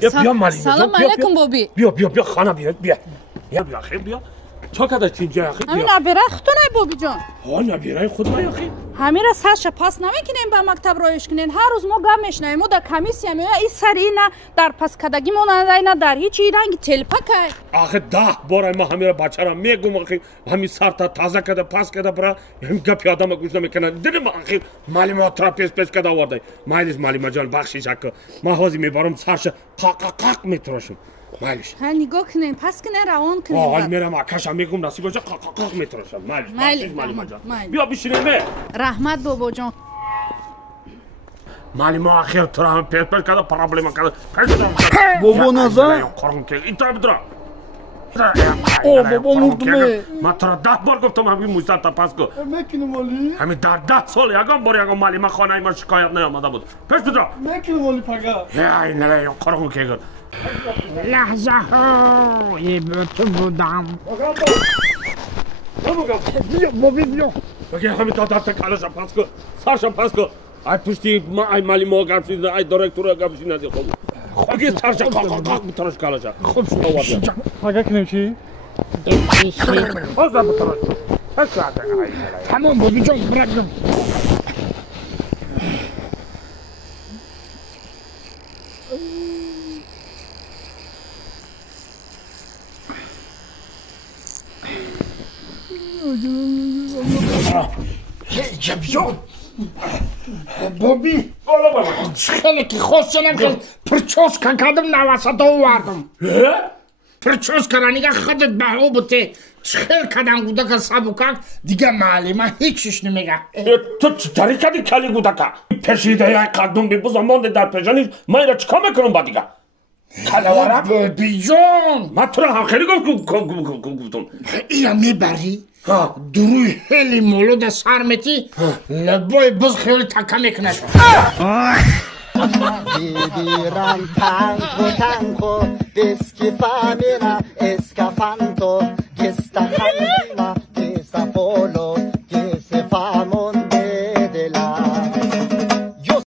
بیا مالی سلام علیکم بابی. بیا خانه بیا خیلی بیا چه کدش اینجا اخی همین نبیره خودتو نه بابی جان. ها نبیره خود ما اخی همین را سرش پاس نمیکنیم به مکتب رایش کنین. هر روز ما گم میشنیم. ما در کمیسی هم این سری نه در پس کدگی مونده نه در هیچ رنگ تلپک. آخه 10 بار ما همین بچه را میگم اخی همین سر تا تازه کده پاس کده برا همین گپ آدم گوش نمیکنه. دیدم اخی مالی ما تراپیس پیش کده آورده. مایلیش مالی ما جان بخشیش اک ما حاضی میبرم سرش قاق میتراشم. مایلیش ها نگاه کنین پس کنین روان کنین. حال میرم آکاشم میگم نصیب باشه قاق میتراشم. مایلیش مالی ما جان بیا بشینیم. رحمت بابا جان. مالی ما آخر تو را هم پیش کده پرابلم کده. بابا نزن. قرم که این طرف درا. بابا مردمه. ما تو را 10 بار گفتم همین موزه تا پاس کو. میکنم ولی. همین در 10 سال یکم بار یکم مالی ما خانه ما شکایت نیامده بود. پیش درا. میکنم ولی فقط. ای نه قرم که گفت. لحظه ها یه تو بودم. بیا. بگه همین تا دست کالش پاس کو. سرش پاس کو. ای پشتی ما ای مالی ما گرفت ای دایرکتور گرفت ندی خوب. بگه سرش قاق میترش کالش. خوب شد. فقط کنیم چی؟ باز بترش. تمام بابی جان برگم. بابی خیلی که خوش شدم که پرچوز کردم نواسط آوردم پرچوز کردن خودت به او بوده خیلی کردن بوده که سبکک دیگه معلمه هیچیش نمیگه تو چطوری کردی کلی بوده که پشیده یه قدم بی بزرمانده در پجانیش من را چکا میکنم با دیگه کلوارم بابی جان من تو را هم خیلی گفتم اینا میبری دروی خیلی مولود سرمتی لبای بز خیلی تکه میکنه Viviran tango, tango, deschi famina,